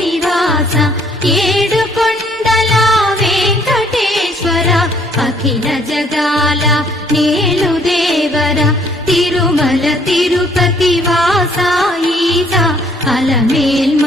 నివాస ఏడు కొండల వెంకటేశ్వర అఖిల జగాల నేలు దేవర తిరుమల తిరుపతి వాస ఈస అలమేల్మ